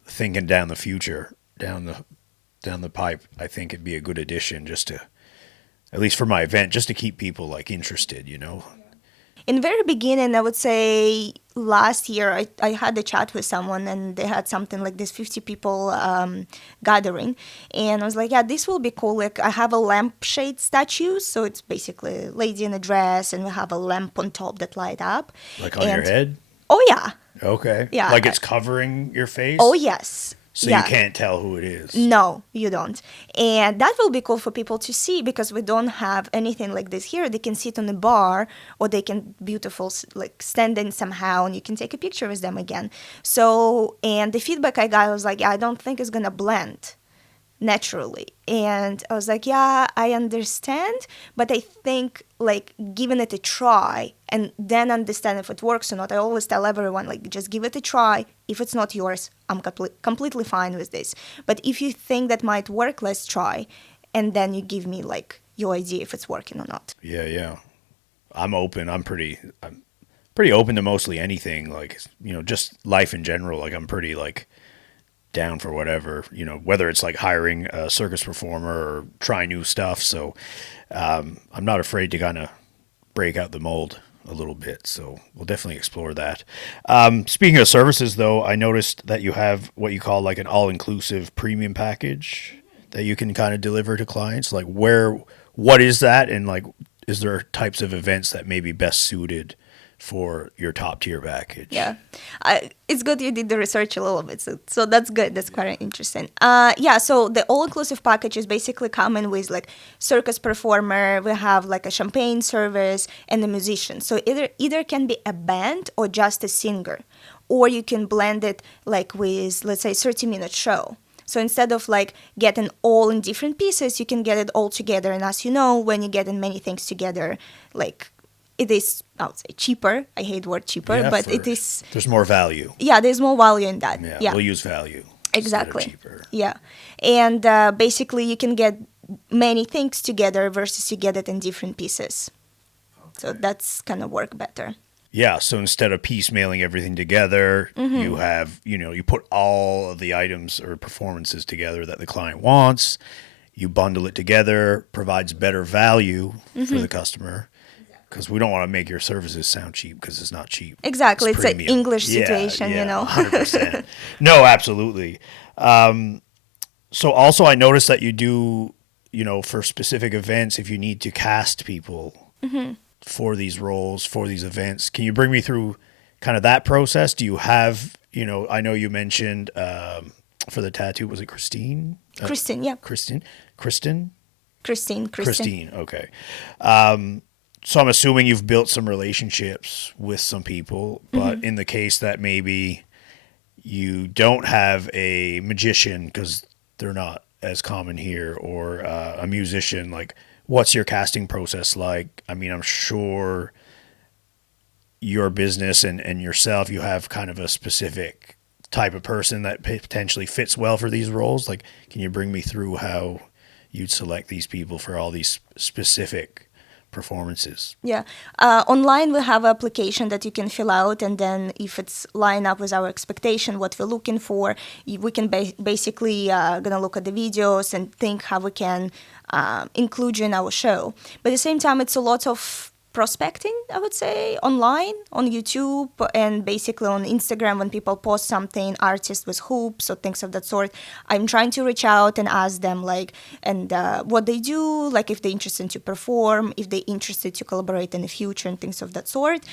thinking down the future, down the pipe, I think it'd be a good addition just to, at least for my event, just to keep people like interested, In the very beginning, I would say last year, I had a chat with someone and they had something like this 50 people gathering. And I was like, yeah, this will be cool. Like I have a lampshade statue. So it's basically a lady in a dress and we have a lamp on top that light up. Like on your head? Oh, yeah. Okay. Yeah. Like it's covering your face? Oh, yes. So yeah. You can't tell who it is? No, you don't. And that will be cool for people to see because we don't have anything like this here. They can sit on a bar or they can like stand in somehow and you can take a picture with them again. So, and the feedback I got was like, yeah, I don't think it's going to blend naturally. And I was like, yeah, I understand, but I think like giving it a try and then understand if it works or not. I always tell everyone, like, just give it a try. If it's not yours, I'm completely fine with this. But if you think that might work, let's try. And then you give me like your idea if it's working or not. Yeah. I'm open. I'm pretty open to mostly anything, like, just life in general. Like I'm pretty like down for whatever, whether it's like hiring a circus performer or try new stuff. So I'm not afraid to kind of break out the mold a little bit. So we'll definitely explore that. Speaking of services, though, I noticed that you have what you call like an all-inclusive premium package that you can kind of deliver to clients. Like what is that? And like, is there types of events that may be best suited for your top tier package. Yeah, it's good you did the research a little bit, so that's good. That's quite interesting. So the all-inclusive package is basically coming with like circus performer. We have like a champagne service and a musician. So either can be a band or just a singer, or you can blend it like with, let's say, 30-minute show. So instead of like getting all in different pieces, you can get it all together. And as you know, when you get in many things together, like it is, I would say, cheaper. I hate the word cheaper, Yeah, but it is. There's more value. Yeah, there's more value in that. Yeah. We'll use value. Exactly. Instead of cheaper. Yeah. And basically, you can get many things together versus you get it in different pieces. Okay. So that's kind of work better. Yeah, so instead of piecemealing everything together, you have, you put all of the items or performances together that the client wants. You bundle it together, provides better value for the customer. Because we don't want to make your services sound cheap because it's not cheap. Exactly. It's an English situation, 100%. No, absolutely. So also I noticed that you do, for specific events, if you need to cast people for these roles, for these events, can you bring me through kind of that process? Do you have, I know you mentioned for the tattoo, was it Christine? Christine, yeah. Christine, okay. So I'm assuming you've built some relationships with some people, but in the case that maybe you don't have a magician because they're not as common here, or a musician, like what's your casting process like? I mean, I'm sure your business and yourself, you have kind of a specific type of person that potentially fits well for these roles. Like, can you bring me through how you'd select these people for all these specific performances? Yeah. Online, we have an application that you can fill out, and then if it's line up with our expectation, what we're looking for, we can basically gonna look at the videos and think how we can include you in our show. But at the same time, it's a lot of prospecting, I would say, online, on YouTube, and basically on Instagram when people post something, artists with hoops or things of that sort. I'm trying to reach out and ask them what they do, like if they're interested to perform, if they're interested to collaborate in the future and things of that sort.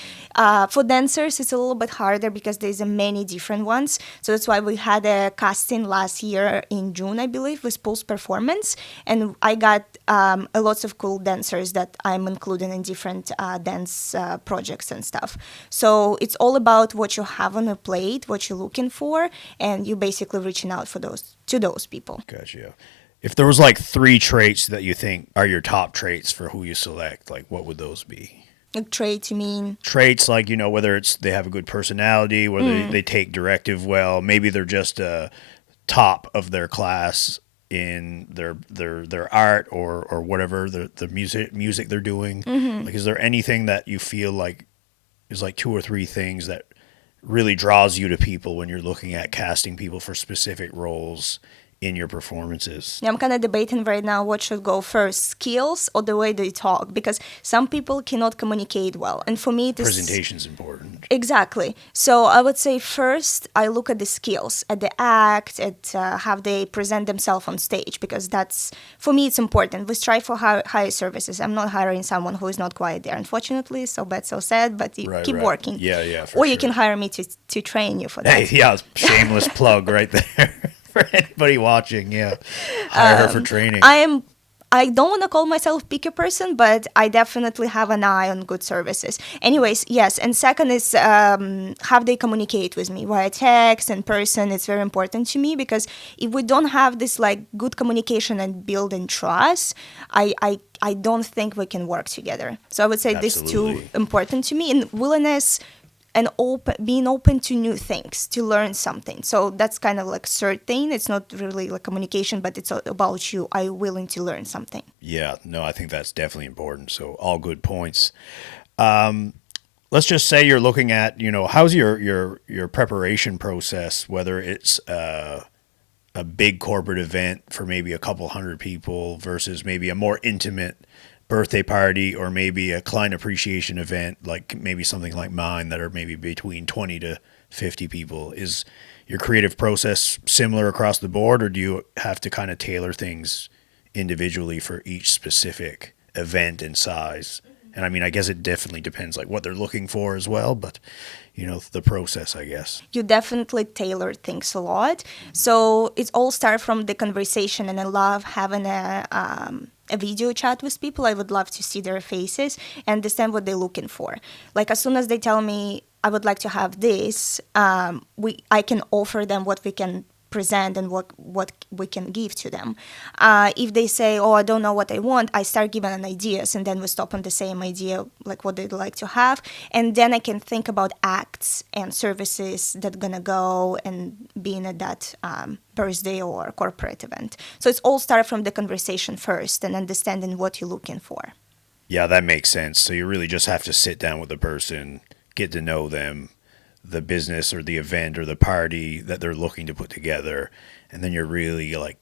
For dancers, it's a little bit harder because there's many different ones. So that's why we had a casting last year in June, I believe, with Pulse Performance. And I got a lots of cool dancers that I'm including in different dance projects and stuff. So it's all about what you have on your plate, what you're looking for, and you basically reaching out to those people. Gotcha. If there was like 3 traits that you think are your top traits for who you select, like what would those be? Like traits, you mean? Traits like, whether it's they have a good personality, whether they take directive well, maybe they're just a top of their class in their art or whatever, the music they're doing. Like, is there anything that you feel like is like 2 or 3 things that really draws you to people when you're looking at casting people for specific roles in your performances? Yeah, I'm kind of debating right now what should go first, skills or the way they talk, because some people cannot communicate well. And for me, presentation's important. Exactly. So I would say first I look at the skills, at the act, at how they present themselves on stage, because that's, for me, it's important. We strive for higher services. I'm not hiring someone who is not quite there, unfortunately. So bad, so sad, but you keep working. Yeah, or you can hire me to train you for that. Hey, yeah, shameless plug right there. For anybody watching, hire her for training. I don't want to call myself picky person, but I definitely have an eye on good services. Anyways, yes. And second is how they communicate with me via text and person. It's very important to me, because if we don't have this like good communication and building trust, I don't think we can work together. So I would say these 2 important to me, and willingness and being open to new things, to learn something. So that's kind of like certain. It's not really like communication, but it's about you. Are you willing to learn something? Yeah, no, I think that's definitely important. So all good points. Let's just say you're looking at, how's your preparation process, whether it's a big corporate event for maybe a couple hundred people versus maybe a more intimate birthday party, or maybe a client appreciation event, like maybe something like mine that are maybe between 20 to 50 people. Is your creative process similar across the board, or do you have to kind of tailor things individually for each specific event and size And I mean, I guess it definitely depends like what they're looking for as well, but the process, I guess. You definitely tailor things a lot. So it all starts from the conversation, and I love having a video chat with people. I would love to see their faces and understand what they're looking for. Like as soon as they tell me I would like to have this, I can offer them what we can present and what we can give to them. If they say, oh, I don't know what I want, I start giving them ideas, and then we stop on the same idea, like what they'd like to have. And then I can think about acts and services that gonna go and being at that birthday or corporate event. So it's all start from the conversation first and understanding what you're looking for. Yeah, that makes sense. So you really just have to sit down with the person, get to know them, the business or the event or the party that they're looking to put together, and then you're really like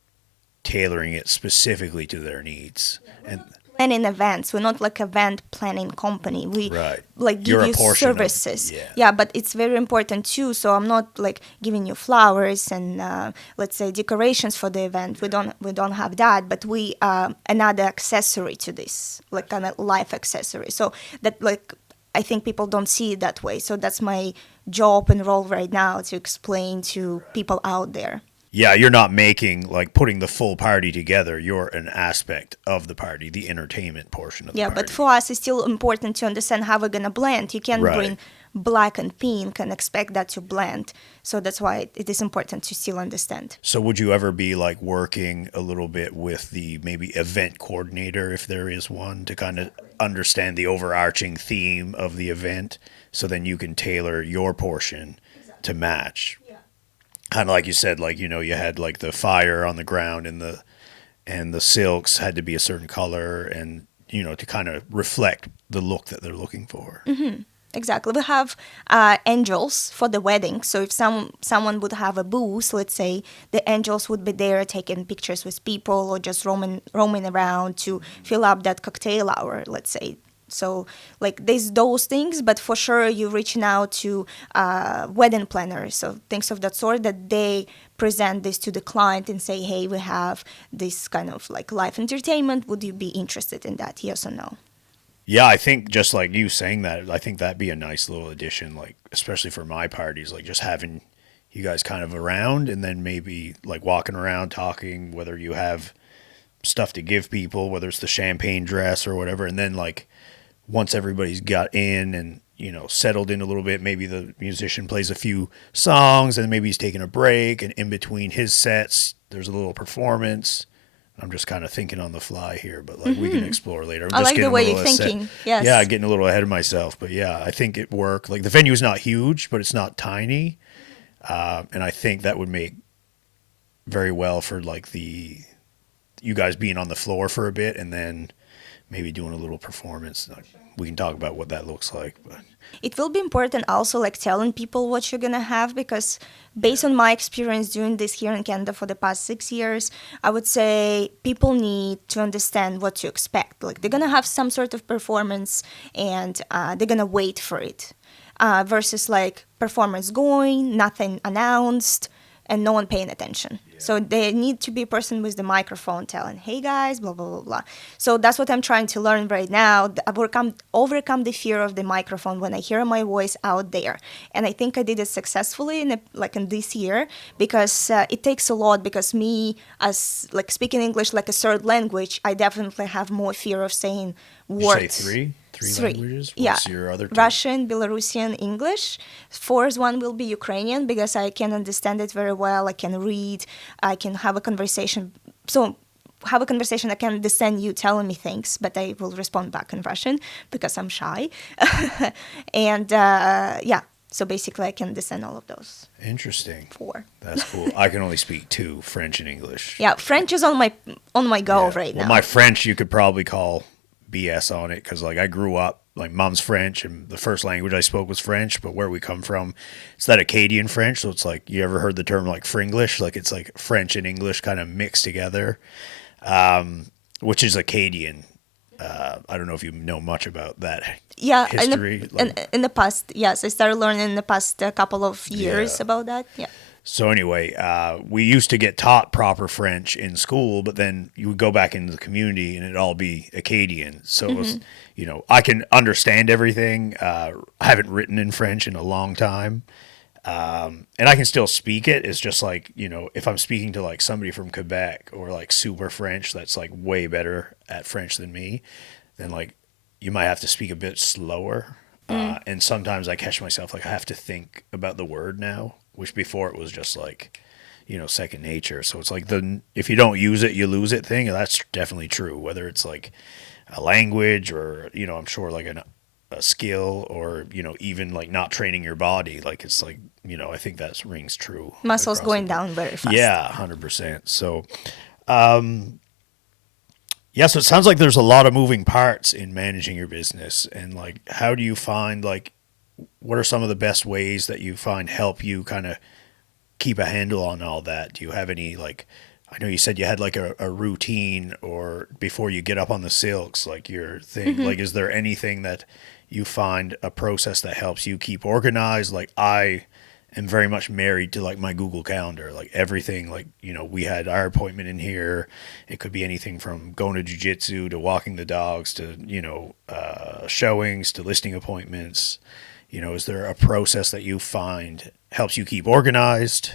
tailoring it specifically to their needs. And planning events, we're not like event planning company. We right. like give You're you a portion of- services. yeah. But it's very important too. So I'm not like giving you flowers and let's say decorations for the event. We don't have that, but we another accessory to this, like kind of life accessory. So that like I think people don't see it that way. So that's my job and role right now, to explain to people out there. Yeah, you're not making like putting the full party together. You're an aspect of the party, the entertainment portion of the Yeah, party. but for us, it's still important to understand how we're gonna blend. You can't Right. bring black and pink and expect that to blend. So that's why it is important to still understand. So would you ever be like working a little bit with the maybe event coordinator, if there is one, to kind of understand the overarching theme of the event, so then you can tailor your portion to match? Kind of like you said, like, you had like the fire on the ground and the silks had to be a certain color, and to kind of reflect the look that they're looking for. Mm-hmm. Exactly. We have angels for the wedding. So if someone would have a booth, let's say, the angels would be there taking pictures with people or just roaming around to fill up that cocktail hour, let's say. So like there's those things, but for sure you're reaching out to wedding planners, so things of that sort, that they present this to the client and say, hey, we have this kind of like live entertainment. Would you be interested in that? Yes or no? Yeah, I think just like you saying that, I think that'd be a nice little addition, like especially for my parties, like just having you guys kind of around, and then maybe like walking around talking, whether you have stuff to give people, whether it's the champagne dress or whatever, and then like once everybody's got in and settled in a little bit, maybe the musician plays a few songs and maybe he's taking a break, and in between his sets there's a little performance. I'm just kind of thinking on the fly here, but like we can explore later. I like the way you're thinking. Yes. Yeah, getting a little ahead of myself, but yeah, I think it worked. Like the venue's not huge, but it's not tiny, and I think that would make very well for like you guys being on the floor for a bit and then maybe doing a little performance. We can talk about what that looks like. But it will be important also like telling people what you're gonna have, because based on my experience doing this here in Canada for the past 6 years, I would say people need to understand what to expect. Like they're gonna have some sort of performance and they're gonna wait for it, versus like performance going, nothing announced, and no one paying attention. Yeah. So they need to be a person with the microphone telling, hey guys, blah, blah, blah, blah. So that's what I'm trying to learn right now. Overcome the fear of the microphone when I hear my voice out there. And I think I did it successfully in this year, because it takes a lot, because me as like speaking English like a third language, I definitely have more fear of saying words. You say three languages? What's your other two? Russian, Belarusian, English. Fourth one will be Ukrainian, because I can understand it very well. I can read. I can have a conversation. So have a conversation. I can understand you telling me things, but I will respond back in Russian because I'm shy. And so basically I can understand all of those. Interesting. 4. That's cool. I can only speak 2, French and English. Yeah, French is on my go right now. My French you could probably call BS on it, because like I grew up, like mom's French and the first language I spoke was French, but where we come from, it's that Acadian French. So it's like, you ever heard the term like Fringlish? Like it's like French and English kind of mixed together, which is Acadian. I don't know if you know much about that history. In the past, yes, I started learning in the past couple of years about that. Yeah. So anyway, we used to get taught proper French in school, but then you would go back into the community and it'd all be Acadian. So it was, I can understand everything. I haven't written in French in a long time. And I can still speak it. It's just like, if I'm speaking to like somebody from Quebec or like super French that's like way better at French than me, then like you might have to speak a bit slower. And sometimes I catch myself like I have to think about the word now, which before it was just like, second nature. So it's like if you don't use it, you lose it thing. And that's definitely true, whether it's like a language or, I'm sure like a skill or, even like not training your body. Like it's like, I think that rings true. Muscles across going the board. down very fast. Yeah, 100%. So, yeah, so it sounds like there's a lot of moving parts in managing your business. And like, how do you find like, what are some of the best ways that you find help you kind of keep a handle on all that? Do you have any like, I know you said you had like a routine or before you get up on the silks, like your thing, like, is there anything that you find a process that helps you keep organized? Like I am very much married to like my Google Calendar, like everything, like, we had our appointment in here. It could be anything from going to jiu-jitsu to walking the dogs to, showings to listing appointments. Is there a process that you find helps you keep organized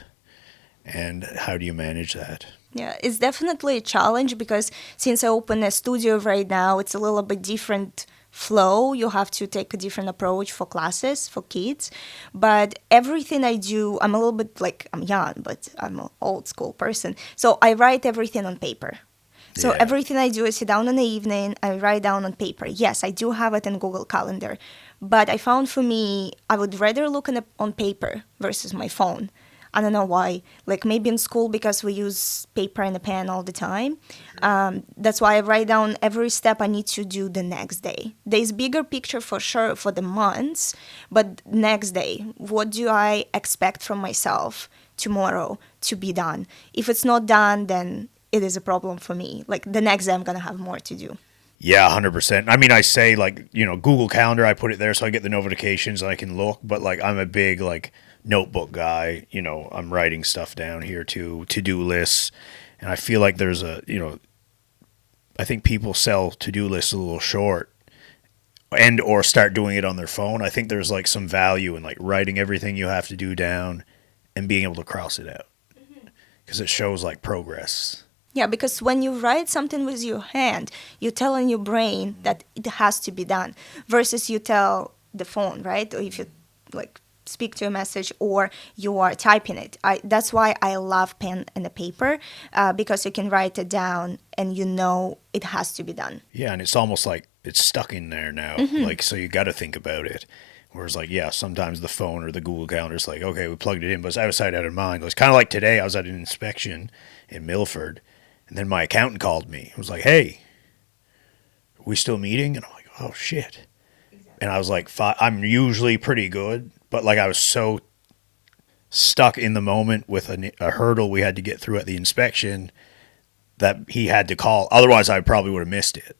and how do you manage that? Yeah, it's definitely a challenge because since I open a studio right now, it's a little bit different flow. You have to take a different approach for classes, for kids. But everything I do, I'm a little bit like, I'm young, but I'm an old school person. So I write everything on paper. So everything I do is sit down in the evening, I write down on paper. Yes, I do have it in Google Calendar. But I found for me, I would rather look on paper versus my phone. I don't know why. Like maybe in school because we use paper and a pen all the time. That's why I write down every step I need to do the next day. There's bigger picture for sure for the months, but next day, what do I expect from myself tomorrow to be done? If it's not done, then it is a problem for me. Like the next day, I'm gonna have more to do. Yeah, 100%. I mean, I say like, Google Calendar, I put it there so I get the notifications and I can look, but like I'm a big like notebook guy. I'm writing stuff down here too, to-do lists. And I feel like there's I think people sell to-do lists a little short and or start doing it on their phone. I think there's like some value in like writing everything you have to do down and being able to cross it out because it shows like progress. Yeah, because when you write something with your hand, you're telling your brain that it has to be done versus you tell the phone, right? Or if you like speak to a message or you are typing it. That's why I love pen and the paper because you can write it down and it has to be done. Yeah, and it's almost like it's stuck in there now. Like, so you got to think about it. Whereas like, yeah, sometimes the phone or the Google Calendar is like, okay, we plugged it in, but it's out of sight, out of mind. It's kind of like today I was at an inspection in Milford. And then my accountant called me. He was like, hey, are we still meeting? And I'm like, oh, shit. Exactly. And I was like, I'm usually pretty good. But like I was so stuck in the moment with a hurdle we had to get through at the inspection that he had to call. Otherwise, I probably would have missed it.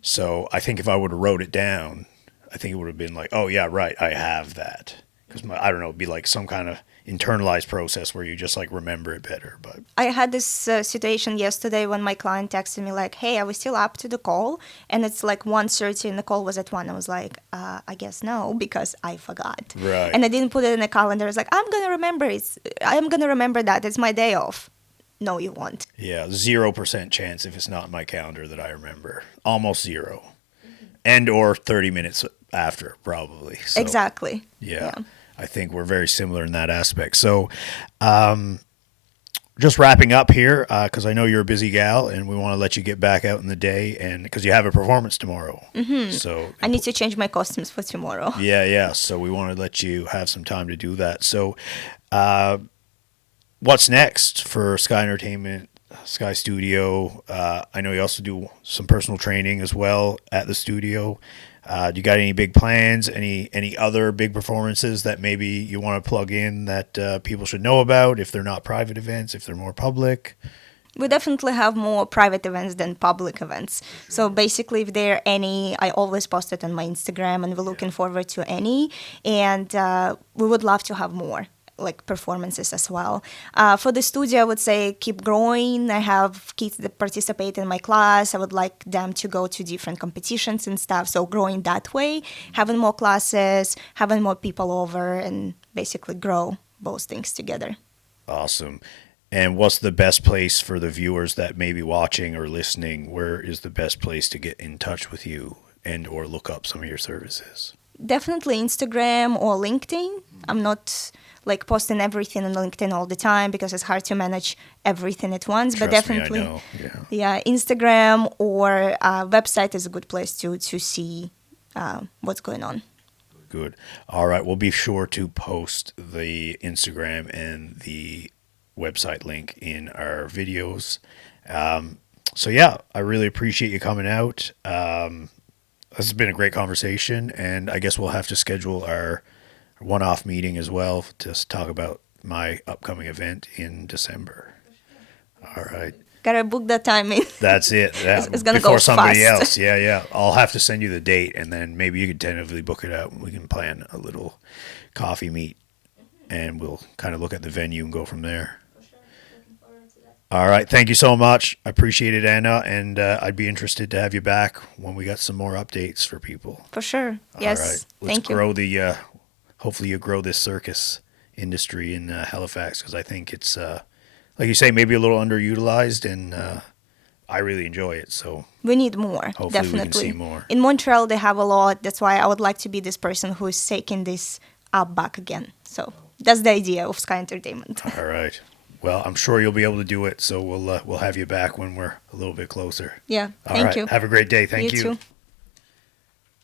So I think if I would have wrote it down, I think it would have been like, oh, yeah, right, I have that. Because, I don't know, it'd be like some kind of internalized process where you just like remember it better. But I had this situation yesterday when my client texted me like, hey, are we still up to the call? And it's like 1:30 and the call was at 1. I was like, I guess no, because I forgot. Right. And I didn't put it in the calendar. I was like, I'm going to remember that. It's my day off. No, you won't. Yeah, 0% chance if it's not in my calendar that I remember. Almost zero. And or 30 minutes after, probably. So, exactly. Yeah. I think we're very similar in that aspect. So just wrapping up here, because I know you're a busy gal and we want to let you get back out in the day and because you have a performance tomorrow. So I need to change my costumes for tomorrow. Yeah. So we want to let you have some time to do that. So what's next for Sky Entertainment, Sky Studio? I know you also do some personal training as well at the studio. Do you got any big plans, any other big performances that maybe you want to plug in that people should know about if they're not private events, if they're more public? We definitely have more private events than public events. So basically, if there are any, I always post it on my Instagram and we're looking forward to any. And we would love to have more. like performances as well. For the studio, I would say keep growing. I have kids that participate in my class. I would like them to go to different competitions and stuff. So growing that way, having more classes, having more people over, and basically grow both things together. Awesome. And what's the best place for the viewers that may be watching or listening? Where is the best place to get in touch with you and or look up some of your services? Definitely Instagram or LinkedIn. I'm not like posting everything on LinkedIn all the time because it's hard to manage everything at once. But Trust me, definitely, I know. yeah, Instagram or website is a good place to see what's going on. Good. All right. We'll be sure to post the Instagram and the website link in our videos. So yeah, I really appreciate you coming out. This has been a great conversation, and I guess we'll have to schedule our one-off meeting as well to talk about my upcoming event in December. All right. Gotta book that time in. That's it. It's gonna Before go somebody fast. else. Yeah, yeah. I'll have to send you the date, and then maybe you can tentatively book it out, and we can plan a little coffee meet, and we'll kind of look at the venue and go from there. All right. Thank you so much. I appreciate it, Anna, and I'd be interested to have you back when we got some more updates for people. For sure. All Yes. right. Let's Thank you. grow the. Hopefully, you grow this circus industry in Halifax, because I think it's, like you say, maybe a little underutilized, and I really enjoy it. So We need more. hopefully Definitely. we can see more. In Montreal, they have a lot. That's why I would like to be this person who is taking this up back again. So that's the idea of Sky Entertainment. All right. Well, I'm sure you'll be able to do it. So we'll have you back when we're a little bit closer. Yeah. All Thank right. you. Have a great day. Thank you. You too.